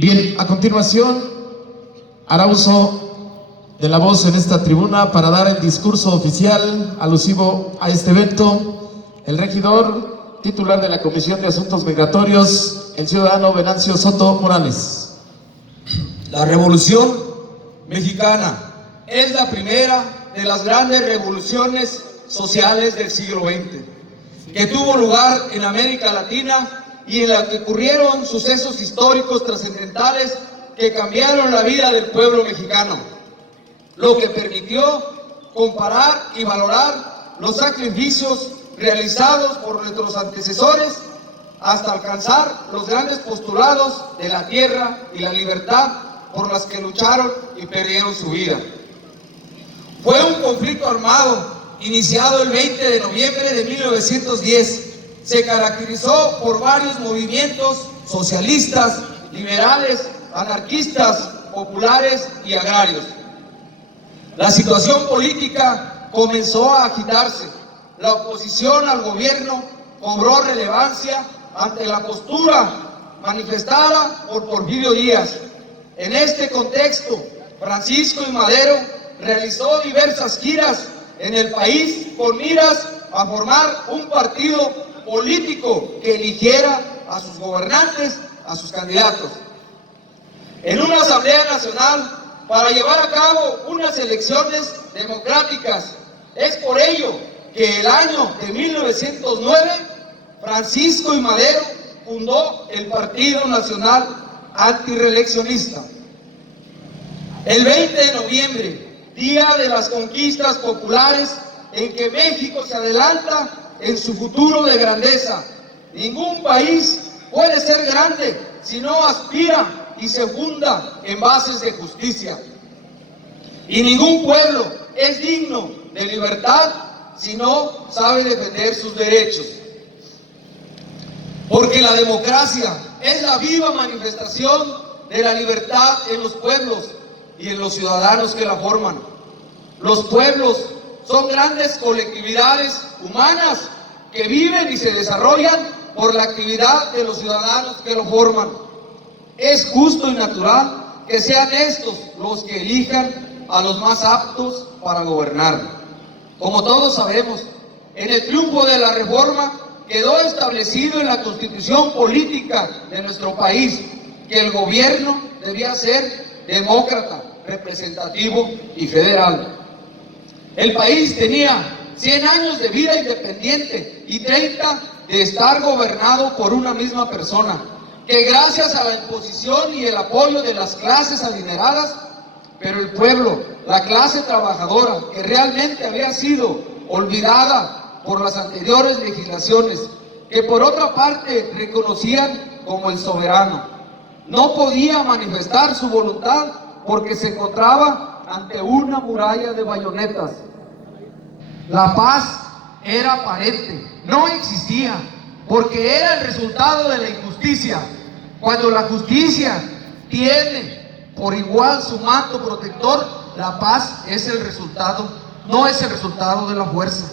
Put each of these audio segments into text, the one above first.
Bien, a continuación hará uso de la voz en esta tribuna para dar el discurso oficial alusivo a este evento el regidor titular de la Comisión de Asuntos Migratorios, el ciudadano Venancio Soto Morales. La Revolución Mexicana es la primera de las grandes revoluciones sociales del siglo XX, que tuvo lugar en América Latina y en la que ocurrieron sucesos históricos trascendentales que cambiaron la vida del pueblo mexicano, lo que permitió comparar y valorar los sacrificios realizados por nuestros antecesores hasta alcanzar los grandes postulados de la tierra y la libertad por las que lucharon y perdieron su vida. Fue un conflicto armado iniciado el 20 de noviembre de 1910. Se caracterizó por varios movimientos socialistas, liberales, anarquistas, populares y agrarios. La situación política comenzó a agitarse. La oposición al gobierno cobró relevancia ante la postura manifestada por Porfirio Díaz. En este contexto, Francisco I. Madero realizó diversas giras en el país con miras a formar un partido político que eligiera a sus gobernantes, a sus candidatos. En una asamblea nacional para llevar a cabo unas elecciones democráticas. Es por ello que el año de 1909, Francisco I. Madero fundó el Partido Nacional Antirreeleccionista. El 20 de noviembre, día de las conquistas populares en que México se adelanta en su futuro de grandeza. Ningún país puede ser grande si no aspira y se funda en bases de justicia. Y ningún pueblo es digno de libertad si no sabe defender sus derechos. Porque la democracia es la viva manifestación de la libertad en los pueblos y en los ciudadanos que la forman. Los pueblos son grandes colectividades humanas que viven y se desarrollan por la actividad de los ciudadanos que lo forman. Es justo y natural que sean estos los que elijan a los más aptos para gobernar. Como todos sabemos, en el triunfo de la reforma quedó establecido en la Constitución política de nuestro país que el gobierno debía ser demócrata, representativo y federal. El país tenía 100 años de vida independiente y 30 de estar gobernado por una misma persona, que gracias a la imposición y el apoyo de las clases adineradas, pero el pueblo, la clase trabajadora, que realmente había sido olvidada por las anteriores legislaciones, que por otra parte reconocían como el soberano, no podía manifestar su voluntad porque se encontraba ante una muralla de bayonetas. La paz era aparente, no existía, porque era el resultado de la injusticia. Cuando la justicia tiene por igual su manto protector, la paz es el resultado, no es el resultado de la fuerza.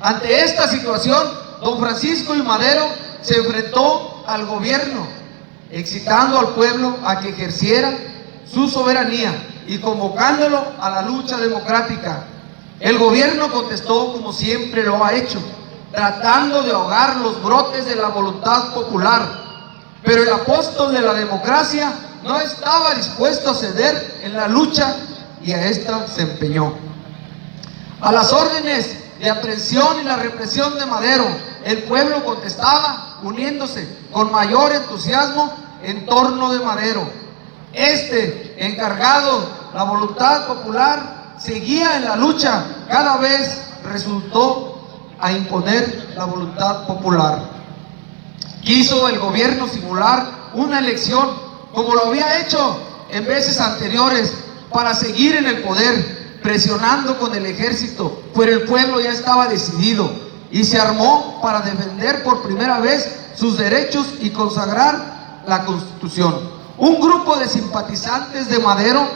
Ante esta situación, don Francisco I. Madero se enfrentó al gobierno, excitando al pueblo a que ejerciera su soberanía y convocándolo a la lucha democrática. El gobierno contestó como siempre lo ha hecho, tratando de ahogar los brotes de la voluntad popular. Pero el apóstol de la democracia no estaba dispuesto a ceder en la lucha y a esta se empeñó. A las órdenes de aprehensión y la represión de Madero, el pueblo contestaba uniéndose con mayor entusiasmo en torno de Madero. Encargado la voluntad popular, seguía en la lucha, cada vez resultó a imponer la voluntad popular. Quiso el gobierno simular una elección, como lo había hecho en veces anteriores, para seguir en el poder, presionando con el ejército, pero el pueblo ya estaba decidido y se armó para defender por primera vez sus derechos y consagrar la Constitución. Un grupo de simpatizantes de Madero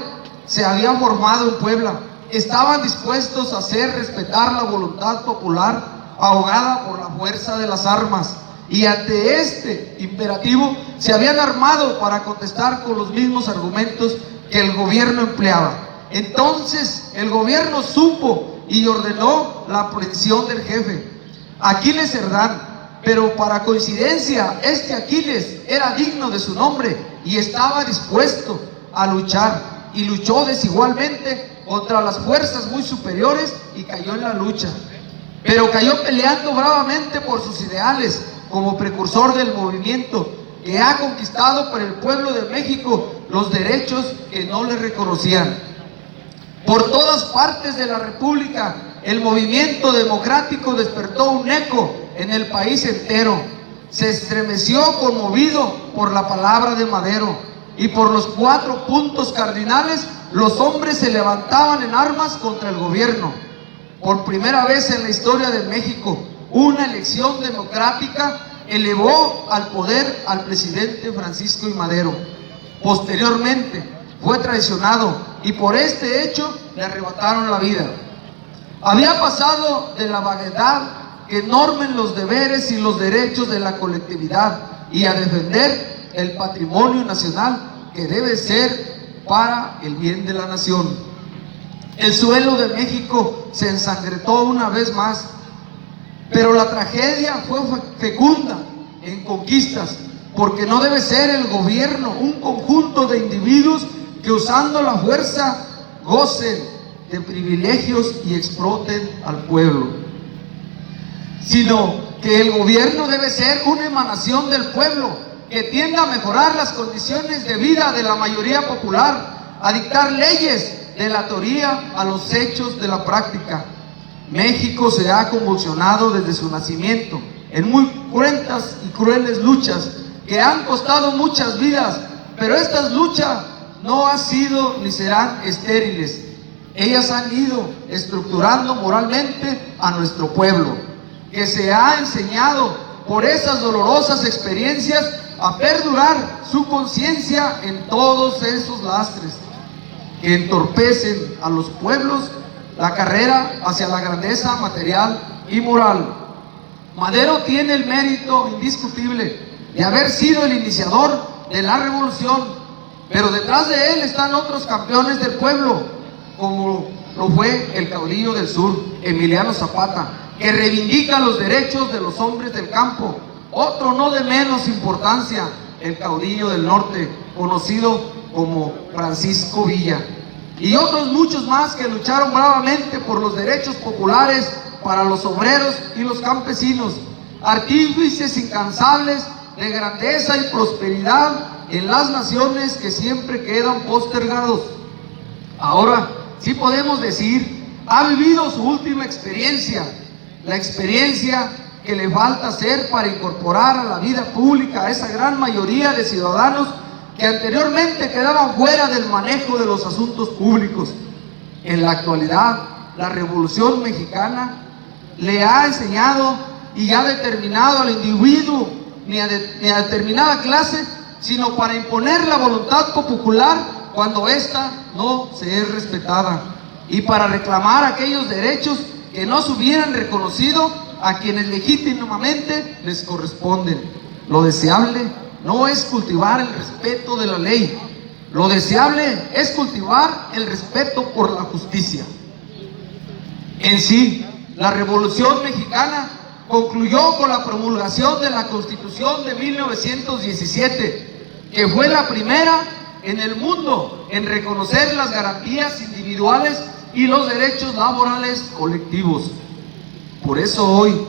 se había formado en Puebla. Estaban dispuestos a hacer respetar la voluntad popular ahogada por la fuerza de las armas. y ante este imperativo se habían armado para contestar con los mismos argumentos que el gobierno empleaba. Entonces el gobierno supo y ordenó la aprehensión del jefe, Aquiles Cerdán, pero para coincidencia este Aquiles era digno de su nombre y estaba dispuesto a luchar, y luchó desigualmente contra las fuerzas muy superiores y cayó en la lucha, pero cayó peleando bravamente por sus ideales como precursor del movimiento que ha conquistado para el pueblo de México los derechos que no le reconocían. Por todas partes de la República, el movimiento democrático despertó un eco en el país entero. Se estremeció conmovido por la palabra de Madero, y por los 4 puntos cardinales los hombres se levantaban en armas contra el gobierno. Por primera vez en la historia de México, una elección democrática elevó al poder al presidente Francisco I. Madero. Posteriormente fue traicionado y por este hecho le arrebataron la vida. Había pasado de la vaguedad que normen los deberes y los derechos de la colectividad y a defender el patrimonio nacional que debe ser para el bien de la nación. El suelo de México se ensangretó una vez más, pero la tragedia fue fecunda en conquistas, porque no debe ser el gobierno un conjunto de individuos que usando la fuerza gocen de privilegios y exploten al pueblo, sino que el gobierno debe ser una emanación del pueblo que tienda a mejorar las condiciones de vida de la mayoría popular, a dictar leyes de la teoría a los hechos de la práctica. México se ha convulsionado desde su nacimiento en muy cruentas y crueles luchas que han costado muchas vidas, pero estas luchas no han sido ni serán estériles. Ellas han ido estructurando moralmente a nuestro pueblo, que se ha enseñado por esas dolorosas experiencias a perdurar su conciencia en todos esos lastres que entorpecen a los pueblos la carrera hacia la grandeza material y moral. Madero tiene el mérito indiscutible de haber sido el iniciador de la revolución, pero detrás de él están otros campeones del pueblo, como lo fue el caudillo del sur, Emiliano Zapata, que reivindica los derechos de los hombres del campo. Otro no de menos importancia, el caudillo del norte, conocido como Francisco Villa, y otros muchos más que lucharon bravamente por los derechos populares para los obreros y los campesinos, artífices incansables de grandeza y prosperidad en las naciones que siempre quedan postergados. Ahora sí podemos decir, ha vivido su última experiencia, la experiencia que le falta hacer para incorporar a la vida pública a esa gran mayoría de ciudadanos que anteriormente quedaban fuera del manejo de los asuntos públicos. En la actualidad, la Revolución Mexicana le ha enseñado y ha determinado al individuo ni a determinada clase, sino para imponer la voluntad popular cuando ésta no se es respetada, y para reclamar aquellos derechos que no se hubieran reconocido a quienes legítimamente les corresponden. Lo deseable no es cultivar el respeto de la ley, lo deseable es cultivar el respeto por la justicia. En sí, la Revolución Mexicana concluyó con la promulgación de la Constitución de 1917, que fue la primera en el mundo en reconocer las garantías individuales y los derechos laborales colectivos. Por eso hoy,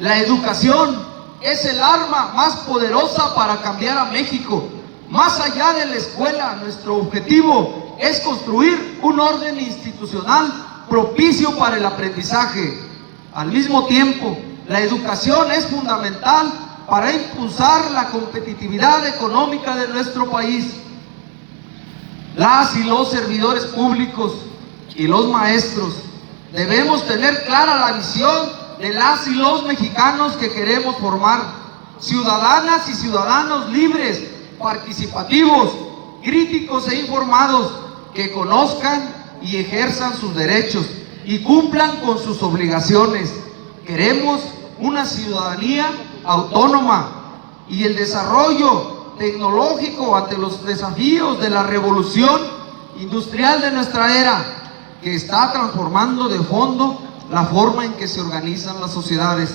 la educación es el arma más poderosa para cambiar a México. Más allá de la escuela, nuestro objetivo es construir un orden institucional propicio para el aprendizaje. Al mismo tiempo, la educación es fundamental para impulsar la competitividad económica de nuestro país. Las y los servidores públicos y los maestros debemos tener clara la visión de las y los mexicanos que queremos formar, ciudadanas y ciudadanos libres, participativos, críticos e informados, que conozcan y ejerzan sus derechos y cumplan con sus obligaciones. Queremos una ciudadanía autónoma y el desarrollo tecnológico ante los desafíos de la revolución industrial de nuestra era, que está transformando de fondo la forma en que se organizan las sociedades.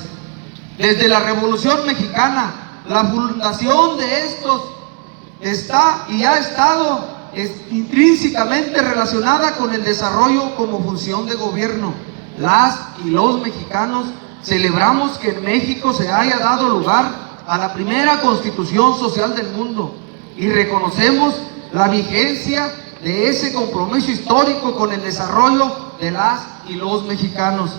Desde la Revolución Mexicana, la fundación de estos está y ha estado intrínsecamente relacionada con el desarrollo como función de gobierno. Las y los mexicanos celebramos que en México se haya dado lugar a la primera constitución social del mundo y reconocemos la vigencia de ese compromiso histórico con el desarrollo de las y los mexicanos.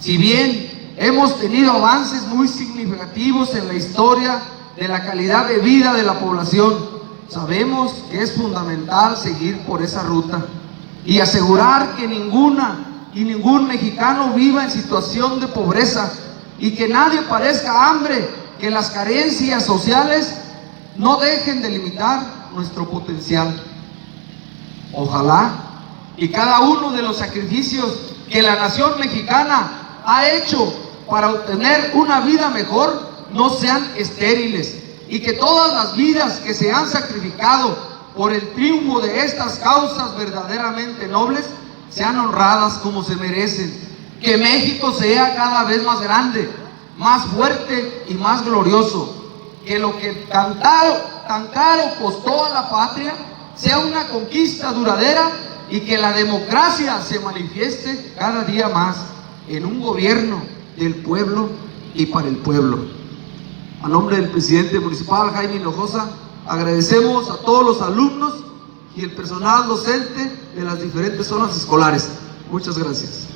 Si bien hemos tenido avances muy significativos en la historia de la calidad de vida de la población, sabemos que es fundamental seguir por esa ruta y asegurar que ninguna y ningún mexicano viva en situación de pobreza y que nadie padezca hambre, que las carencias sociales no dejen de limitar nuestro potencial. Ojalá y cada uno de los sacrificios que la nación mexicana ha hecho para obtener una vida mejor no sean estériles y que todas las vidas que se han sacrificado por el triunfo de estas causas verdaderamente nobles sean honradas como se merecen. Que México sea cada vez más grande, más fuerte y más glorioso. Que lo que tan caro costó a la patria sea una conquista duradera y que la democracia se manifieste cada día más en un gobierno del pueblo y para el pueblo. A nombre del presidente municipal Jaime Hinojosa, agradecemos a todos los alumnos y el personal docente de las diferentes zonas escolares. Muchas gracias.